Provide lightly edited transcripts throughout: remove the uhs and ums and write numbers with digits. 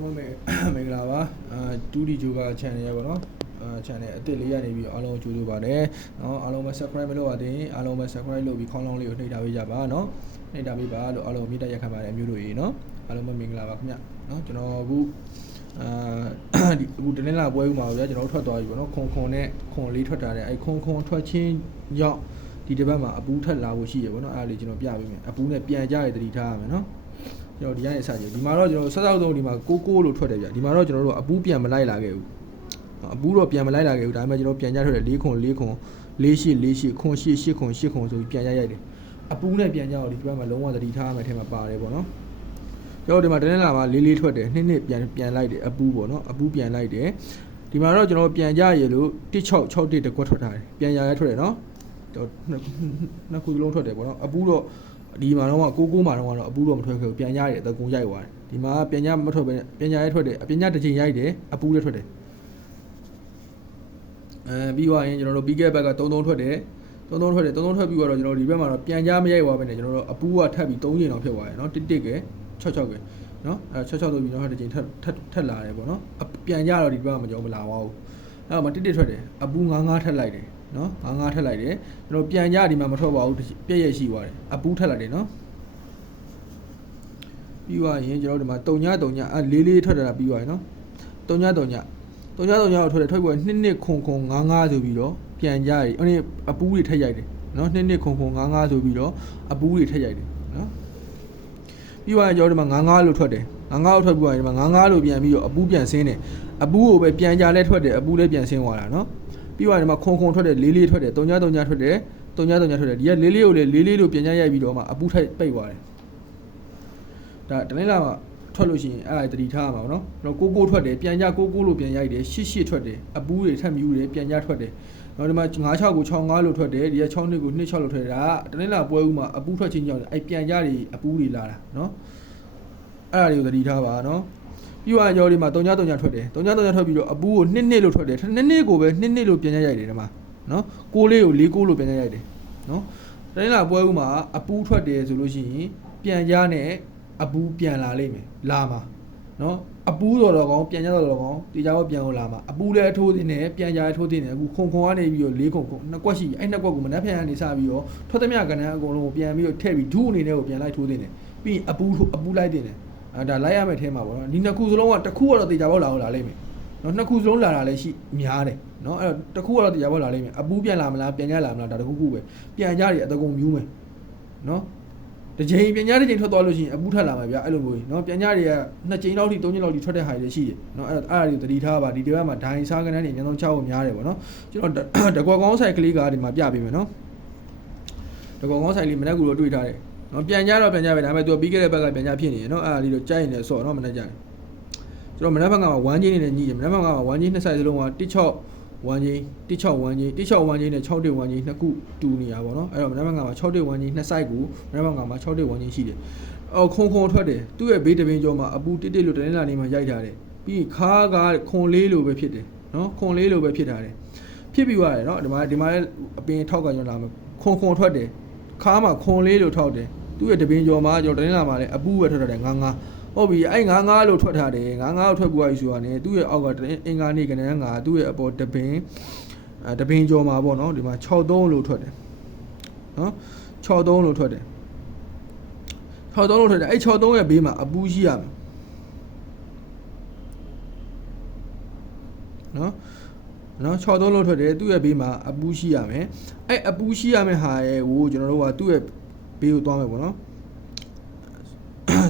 အားလုံးမင်္ဂလာပါ2D Yoga channel ရပါတော့channel အသစ်လေးရနေပြီးအားလုံးကြိုဆိုပါတယ်เนาะအားလုံးပဲ subscribe မလုပ်ရသေးရင်အားလုံးပဲ subscribe လုပ်ပြီးခေါင်းလောင်းလေးကိုနှိပ်ထားပေးကြပါเนาะနှိပ်ထားပေးပါလို့အားလုံးမြတ်တက်ရက်ခံပါတယ်အမျိုးတို့ရေเนาะအားလုံးပဲမင်္ဂလာပါခင်ဗျเนาะကျွန်တော်အခုဒီအခုတနင်္လာပွဲဥမှာဗျာကျွန်တော်ထွက်သွားပြီပေါ့เนาะခွန်နဲ့ခွန်လေးထွက်တာတဲ့အဲခွန်ထွက်ချင်းကြောင့်ဒီတစ်ပတ်မှာအပူးထက်လာဖို့ရှိရပေါ့เนาะအားလေးကျွန်တော်ပြပေးမယ်အပူးနဲ့ပြန်ကြရတဲ့တတိထားရမယ်เนาะကျွန်တော်ဒီကနေစကြည့်ဒီမှာတော့ကျွန်တော်ဆက်စောက်ဆုံးဒီမှာကိုလို့ထွက်တယ်ဗျဒီမှာတော့ကျွန်တော်တို့အပူးပြန်မလိုက်လာခဲ့ဘူးအပူးတော့ပြန်မလိုက်လာခဲ့ဘူးဒါပေမဲ့ကျွန်တော်ပြန်ကြထွက်တယ်4ခွန်4ခွန်4ရှိ4ရှိခွန်ရှိ8ခွန်8ခွန်ဆိုပြီးပြန်ကြရိုက်တယ်အပူးနဲ့ပြန်ကြတော့ဒီဘက်မှာလုံးဝသတိထားရမယ်ထဲမှာပါတယ်ပေါ့နော်ကျွန်တော်ဒီမှာတနေ့လာမှာလေးထွက်တယ်နှစ်ပြန်လိုက်တယ်အပူးပေါ့နော်အပူးပြန်လိုက်တယ်ဒီမှာတော့ကျွန်တော်ပြန်ကြရလို့1661တကွက်ထွက်ထားတယ်ပြန်ရထွက်တယ်နော်နှစ်ခုလုံးထွက်တယ်ပေါ့နော်အပူးတော့ဒီမှာတော့ကိုမှာတော့အပူးတော့မထွက်ခဲ့ဘူးပြန်ရရတယ်အတကုံရိုက်သွားတယ်ဒီမှာပြန်ရမထွက်ပဲပြန်ရရဲထွက်တယ်အပြန်ရတစ်ချိန်ရိုက်တယ်အပူးလည်းထွက်တယ်ပြီးသွားရင်ကျွန်တော်တို့ပြီးခဲ့ဘက်က33ထွက်တယ်33ထွက်ပြီးတော့ကျွန်တော်ဒီဘက်မှာတော့ပြန်ကြမရိုက်သွားပဲねကျွန်တော်တို့အပူးကထပ်ပြီး3ချိန်တော့ဖြစ်သွားတယ်เนาะ1က66ကเนาะအဲ66ဆိုပြီးတော့တစ်ချိန်ထပ်လာတယ်ပေါ့เนาะပြန်ကြတော့ဒီဘက်ကမကြောမလာသွားဘူးအဲ့တော့1ထွက်တယ်အပူး55ထပ်လိုက်တယ်နော်55ထက်လိုက်တယ်ကျွန်တော်ပြန်ကြဒီမှာမထွက်ပါဘူးပြည့်ရရှိသွားတယ်အပူးထက်လိုက်တယ်နော်ပြီးသွားရင်ကျွန်တော်ဒီမှာ3ညလေးထွက်တာပြီးသွားရင်နော်3ညကိုထွက်တယ်ထွက်ပြီး2ခွန်55ဆိုပြီးတော့ပြန်ကြရီအဲ့အပူးတွေထက်ရိုက်တယ်နော်2ခွန်55ဆိုပြီးတော့အပူးတွေထက်ရိုက်တယ်နော်ပြီးသွားရင်ကျွန်တော်ဒီမှာ55လို့ထွက်တယ်55လို့ထွက်ပြီးသွားရင်ဒီမှာ55လို့ပြန်ပြီးတော့အပူးပြန်ဆင်းတယ်အပူးကိုပဲပြန်ကြလဲထွက်တယ်အပူးလည်းပြန်ဆင်းသွားတာနော်ပြီးသွားတယ်မှာခွန်ထွက်တယ်လေးထွက်တယ်3ညထွက်တယ်3ညထွက်တယ်ဒီကလေးကိုလည်းလေးလို့ပြန်ကြရိုက်ပြီးတော့မှအပူးထိုက်ပိတ်သွားတယ်ဒါတနေ့လာမှထွက်လို့ရှိရင်အဲ့ဒါတတိထားရမှာပေါ့နော်ကျွန်တော်ထွက်တယ်ပြန်ကြလို့ပြန်ရိုက်တယ်88ထွက်တယ်အပူးတွေထပ်မြူးတယ်ပြန်ကြထွက်တယ်နောက်ဒီမှာ96ကို65လို့ထွက်တယ်ဒီက6နှစ်ကို26လို့ထွက်တယ်ဒါတနေ့လာပွဲဦးမှာအပူးထွက်ချင်းကြောင့်အဲ့ပြန်ကြတွေအပူးတွေလာတာနော်အဲ့ဒါတွေကိုတတိထားပါနော်ပြီးသွားကြောဒီမှာ3ညထွက်တယ်3ညထွက်ပြီးတော့အပူးကို2လို့ထွက်တယ်2ကိုပဲ2လို့ပြန်ရိုက်တယ်ဒီမှာနော်6လေးကို4လို့ပြန်ရိုက်တယ်နော်တနေ့လာပွဲဦးမှာအပူးထွက်တယ်ဆိုလို့ရှိရင်ပြန်ကြနဲ့အပူးပြန်လာလိမ့်မယ်လာမှာနော်အပူးတော်ကောင်းပြန်ကြတော်ကောင်းတေချာတော့ပြန်ကိုလာမှာအပူးလည်းအထိုးတင်တယ်ပြန်ကြလည်းထိုးတင်တယ်အခုခွန်ကနေပြီးတော့4ခွန်2ကွက်ရှိပြီအဲ့2ကွက်ကိုမနှက်ဖျန်ကနေစပြီးတော့ထွက်သမျှကဏ္ဍအကုန်လုံးကိုပြန်ပြီးတော့ထည့်ပြီးဒုအနေနဲ့ကိုပြန်လိုက်ထိုးတင်တယ်ပြီးအပူးလိုက်တင်တယ်ဒါလိုက်ရမယ့်ထဲမှာပေါ့နော်ဒီနှစ်ခုစလုံးကတစ်ခုကတော့တေချာပေါက်လာလိမ့်မယ်နော်နှစ်ခုစလုံးလာတာလည်းရှိများတယ်နော်အဲ့တော့တစ်ခုကတော့တေချာပေါက်လာလိမ့်မယ်အပူးပြန်လာမလားပြန်ကြလာမလားဒါတစ်ခုပဲပြန်ကြတွေအတကုံမြူးမယ်နော်တစ်ချိန်ပြန်ကြတစ်ချိန်ထွက်သွားလို့ရှိရင်အပူးထက်လာမှာဗျာအဲ့လိုမျိုးကြီးနော်ပြန်ကြတွေက2ချိန်လောက်ထိ3ချိန်လောက်ထိထွက်တဲ့ဟာတွေရှိတယ်နော်အဲ့ဒါတွေတတိထားပါဒီတစ်ပတ်မှာဒိုင်စားကန်းတွေအများဆုံးချဖို့များတယ်ပေါ့နော်ကျွန်တော်တကွက်ကောင်းဆိုင်ကလေးကဒီမှာပြပေးမယ်နော်တကွက်ကောင်းဆိုင်လေးမနေ့ကတော့တွေ့ထားတယ်နော်ပြန်ကြတော့ပြန်ကြပဲဒါပေမဲ့ तू ပြီးခဲ့တဲ့ဘက်ကပြန်ကြဖြစ်နေရနော်အဲ့ဒါလေးတော့ကြိုက်နေဆော့နော်မနေ့ကြတယ်ကျွန်တော်မနေ့ဘက်ကမှာ1ချင်းနဲ့ညှိတယ်မနေ့ဘက်ကမှာ1ချင်းနှစ်ဆိုင်စလုံးက16 1ချင်း16 1ချင်းနဲ့6တစ်1ချင်းနှစ်ခုတူနေရပါတော့အဲ့တော့မနေ့ဘက်ကမှာ6တစ်1ချင်းနှစ်ဆိုင်ကိုမနေ့ဘက်ကမှာ6တစ်1ချင်းရှိတယ်အော်ခွန်ထွက်တယ်သူ့ရဲ့ဘေးတပင်းကျော်မှာအပူတစ်လို့တနေ့လာနေမှာရိုက်ထားတယ်ပြီးခါကခွန်လေးလိုပဲဖြစ်တယ်နော်ခွန်လေးလိုပဲဖြစ်ထားတယ်ဖြစ်ပြီးသွားတယ်နော်ဒီမှာလည်းအပင်ထောက်ကကျွန်တော်လာမယ်ခွန်ထွက်တယ်ခါမှာခွန်လေးလိုထောက်တယ်သူ့ရဲ့တပင်းကျော်မှာကျွန်တော်တနေ့လာမှာလည်းအပူပဲထွက်ထားတယ်55ဟုတ်ပြီအဲ့55လို့ထွက်ထားတယ်55ကိုထွက်ပြီးသွားပြီဆိုတာနဲ့သူ့ရဲ့အောက်ကအင်္ဂါနေကနေငါသူ့ရဲ့အပေါ်တပင်းကျော်မှာပေါ့နော်ဒီမှာ63လို့ထွက်တယ်နော်63လို့ထွက်တယ်အဲ့63ရဲ့ဘေးမှာအပူရှိရမယ်နော်63လို့ထွက်တယ်သူ့ရဲ့ဘေးမှာအပူရှိရမယ်အဲ့အပူရှိရမယ်ဟာရဲ့ဟိုကျွန်တော်တို့ကသူ့ရဲ့ဘေးကိုသွားမယ်ပေါ့နော်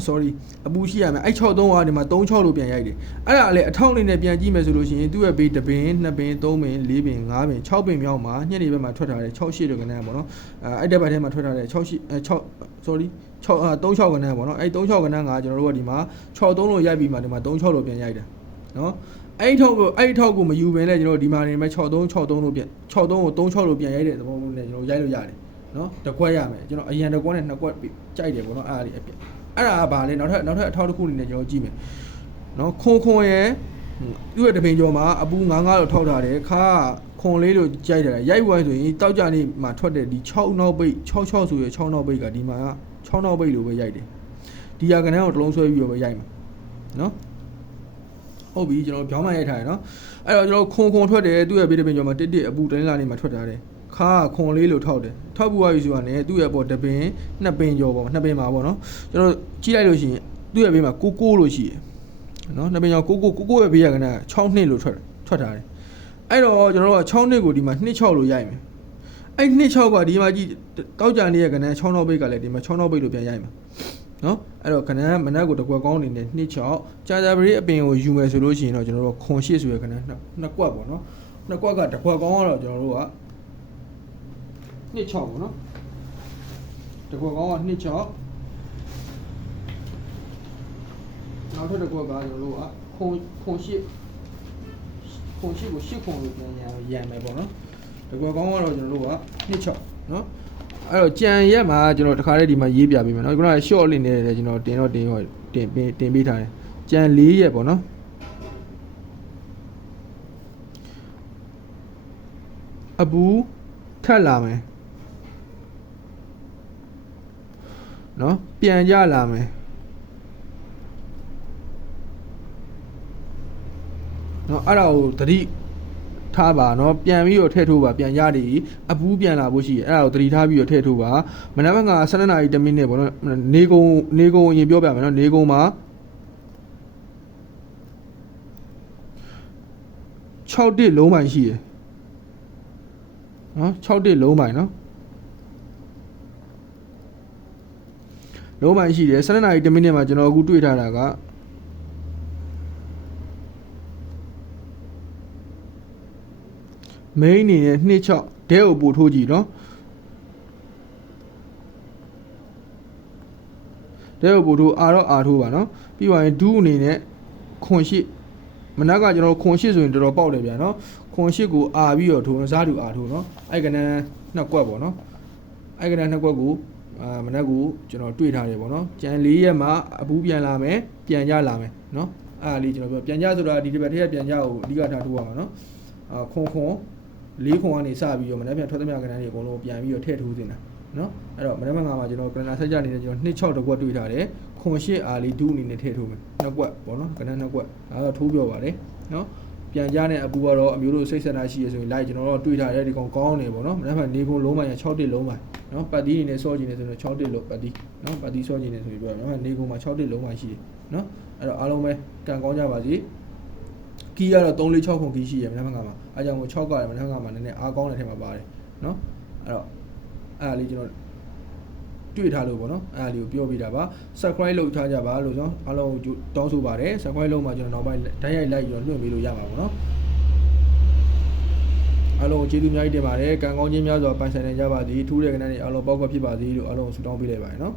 sorry အပူရှိရမယ်အဲ့63ကဒီမှာ36လို့ပြန်ရိုက်တယ်အဲ့ဒါလည်းအထောက်အနေနဲ့ပြန်ကြည့်မယ်ဆိုလို့ရှိရင်သူ့ရဲ့ဘေး1ပင်2ပင်3ပင်4ပင်5ပင်6ပင်မြောက်မှာညနေဘက်မှာထွက်ထားတယ်68လို့ကဏ္ဍပေါ့နော်အဲ့တဲ့ဘက်ထဲမှာထွက်ထားတယ်sorry 36ကဏ္ဍပေါ့နော်အဲ့36ကဏ္ဍကကျွန်တော်တို့ကဒီမှာ63လို့ရိုက်ပြီးမှဒီမှာ36လို့ပြန်ရိုက်တယ်နော်အဲ့ထောက်ကိုမယူဘဲနဲ့ကျွန်တော်ဒီမှာနေမဲ့63လို့ပြန်63ကို36လို့ပြန်ရိုက်တဲ့သဘောမျိုးနဲ့ကျွန်တော်ရိုက်လို့ရတယ်နော်တစ်ခွက်ရမယ်ကျွန်တော်အရန်တစ်ခွက်နဲ့နှစ်ခွက်ကြိုက်တယ်ပေါ့နော်အဲ့ဒါလေးအဲ့ဒါကဘာလဲနောက်ထပ်အထောက်တစ်ခုအနေနဲ့ကျွန်တော်ကြည့်မယ်နော်ခွန်ရဲ့သူ့ရဲ့တပင်ကျော်မှာအပူ55လို့ထောက်ထားတယ်ခါခွန်လေးလို့ကြိုက်တယ်ရိုက်ဝိုင်းဆိုရင်တောက်ကြနေမှာထွက်တဲ့ဒီ6နောက်ပိတ်66ဆိုရ6နောက်ပိတ်ကဒီမှာ6နောက်ပိတ်လို့ပဲရိုက်တယ်ဒီဟာကနန်းကိုတစ်လုံးဆွဲပြီးတော့ပဲရိုက်မှာနော် ဟုတ်ပြီကျွန်တော်ပြောင်းမှရိုက်ထားရနော်အဲ့တော့ကျွန်တော်ခွန်ထွက်တယ်သူ့ရဲ့ဘေးတပင်ကျော်မှာတစ်အပူတိုင်းလာနေမှာထွက်ထားတယ်ခါခွန်လေးလို့ထောက်တယ်ထောက်ပူသွားပြီဆိုတာနဲ့သူ့ရဲ့ပေါ်တပင်နှစ်ပင်ကျော်ပေါ့နှစ်ပင်မှာပေါ့နော်ကျွန်တော်ကြည့်လိုက်လို့ရှိရင်သူ့ရဲ့ဘေးမှာကိုလို့ရှိရယ်နော်နှစ်ပင်ကျော်ကိုရဲ့ဘေးကကန6နှစ်လို့ထွက်ထားတယ်အဲ့တော့ကျွန်တော်တို့က6နှစ်ကိုဒီမှာ26လို့ရိုက်မယ်အဲ့26ကဒီမှာကြည့်တောက်ကြနေရဲ့ကန6နောက်ပိတ်ကလည်းဒီမှာ6နောက်ပိတ်လို့ပြန်ရိုက်မှာနော်အဲ့တော့ခဏမနက်ကိုတကွက်ကောင်းအနေနဲ့26ကြာကြာပရိအပင်ကိုယူမယ်ဆိုလို့ရှိရင်တော့ကျွန်တော်တို့ခွန်8ဆိုရယ်ခဏနှစ်ကွက်ပေါ့နော်နှစ်ကွက်ကတကွက်ကောင်းကတော့ကျွန်တော်တို့က26ပေါ့နော်တကွက်ကောင်းက26နောက်ထပ်တကွက်ကကျွန်တော်တို့ကခွန်8ကို8ခွန်လို့ပြန်ရံမယ်ပေါ့နော်တကွက်ကောင်းကတော့ကျွန်တော်တို့က26နော်အဲ့တော့ကြံရက်မှာကျွန်တော်တခါတည်းဒီမှာရေးပြပေးမယ်နော်ခုနက short လေးနေတယ်ကျွန်တော်တင်ပေးထားတယ်ကြံ4ရက်ပေါ့နော်အပူထက်လာမယ်နော်ပြန်ကြလာမယ်နော်အဲ့ဒါကိုသတိထားပါနော်ပြန်ပြီးတော့ထည့်ထိုးပါပြန်ရတယ်အပူးပြန်လာဖို့ရှိတယ်အဲ့ဒါကိုသတိထားပြီးတော့ထည့်ထိုးပါမနက်ဖြန်က12နာရီ10မိနစ်ပေါ့နော်နေကုံအရင်ပြောပြမယ်နော်နေကုံမှာ6တစ်လုံးပိုင်းရှိတယ်နော်6တစ်လုံးပိုင်းနော်လုံးပိုင်းရှိတယ်12နာရီ10မိနစ်မှာကျွန်တော်အခုတွေ့ထားတာကမိန်းအနေနဲ့26ဒဲကိုပို့ထိုးကြည့်နော်ဒဲကိုပို့ထိုးအာထိုးပါနော်ပြီးသွားရင်ဒူးအနေနဲ့ခွန်8မနက်ကကျွန်တော်ခွန်8ဆိုရင်တော်တော်ပေါက်တယ်ဗျာနော်ခွန်8ကိုအာပြီးတော့ထိုးစားတူအာထိုးနော်အဲ့ကနန်းနှစ်ကွက်ပေါ့နော်အဲ့ကနန်းနှစ်ကွက်ကိုမနက်ကိုကျွန်တော်တွေ့ထားတယ်ပေါ့နော်ကြံ4ရက်မှာအပူးပြန်လာမယ်ပြန်ကြလာမယ်နော်အဲ့ဒါလေးကျွန်တော်ပြောပြန်ကြဆိုတာဒီတစ်ပတ်တည်းကပြန်ကြကိုအဓိကထားထိုးရမှာနော်ခွန်4ခွန်ကနေစပြီးတော့မနေ့ပြန်ထွက်သမျှကဏ္ဍတွေအကုန်လုံးပြန်ပြီးတော့ထည့်ထိုးတင်တာနော်အဲ့တော့မနေ့ကမှာကျွန်တော်ကဏ္ဍဆက်ကြနေတယ်ကျွန်တော်26တကွက်တွေ့ထားတယ်ခွန်8အားလေးဒူးအနေနဲ့ထည့်ထိုးမယ်နှစ်ကွက်ပေါ့နော်ကဏ္ဍနှစ်ကွက်ဒါတော့ထိုးပြောပါတယ်နော်ပြန်ကြတဲ့အပူကတော့အမျိုးတို့စိတ်ဆက်တာရှိရဆိုရင်လိုက်ကျွန်တော်တို့တွေ့ထားတယ်ဒီကောင်ကောင်းနေပေါ့နော်မနေ့ကနေကုန်းလုံးပိုင်းရ6တစ်လုံးပိုင်းနော်ပတ်တီးနေစောကျင်နေဆိုတော့6တစ်လို့ပတ်တီးနော်ပတ်တီးစောကျင်နေဆိုပြီးပြောတယ်မနေ့ကနေကုန်းမှာ6တစ်လုံးပိုင်းရှိတယ်နော်အဲ့တော့အားလုံးပဲကံကောင်းကြပါစေကီးကတော့3 4 6ခုကီးရှိရမနေ့ကမှာအားကြောင့်6ကလည်းမနေ့ကမှာနည်းနည်းအားကောင်းတဲ့ထဲမှာပါတယ်နော်အဲ့တော့အဲ့ဒါလေးကျွန်တော်တွေ့ထားလို့ပေါ့နော်အဲ့ဒါလေးကိုပြောပြတာပါ subscribe လုပ်ထားကြပါလို့ဆိုအားလုံးတောင်းဆိုပါတယ် subscribe လုပ်မှကျွန်တော်နောက်ပိုင်းဓာတ်ရိုက်လိုက်ပြီးတော့လွှင့်ပေးလို့ရမှာပေါ့နော်အားလုံးကျေးဇူးအများကြီးတင်ပါတယ်ကံကောင်းခြင်းများစွာပိုင်ဆိုင်နိုင်ကြပါသည်ထူးတဲ့ကဏ္ဍတွေအားလုံးပေါက်ကွက်ဖြစ်ပါသည်လို့အားလုံးဆုတောင်းပေးလိုက်ပါတယ်နော်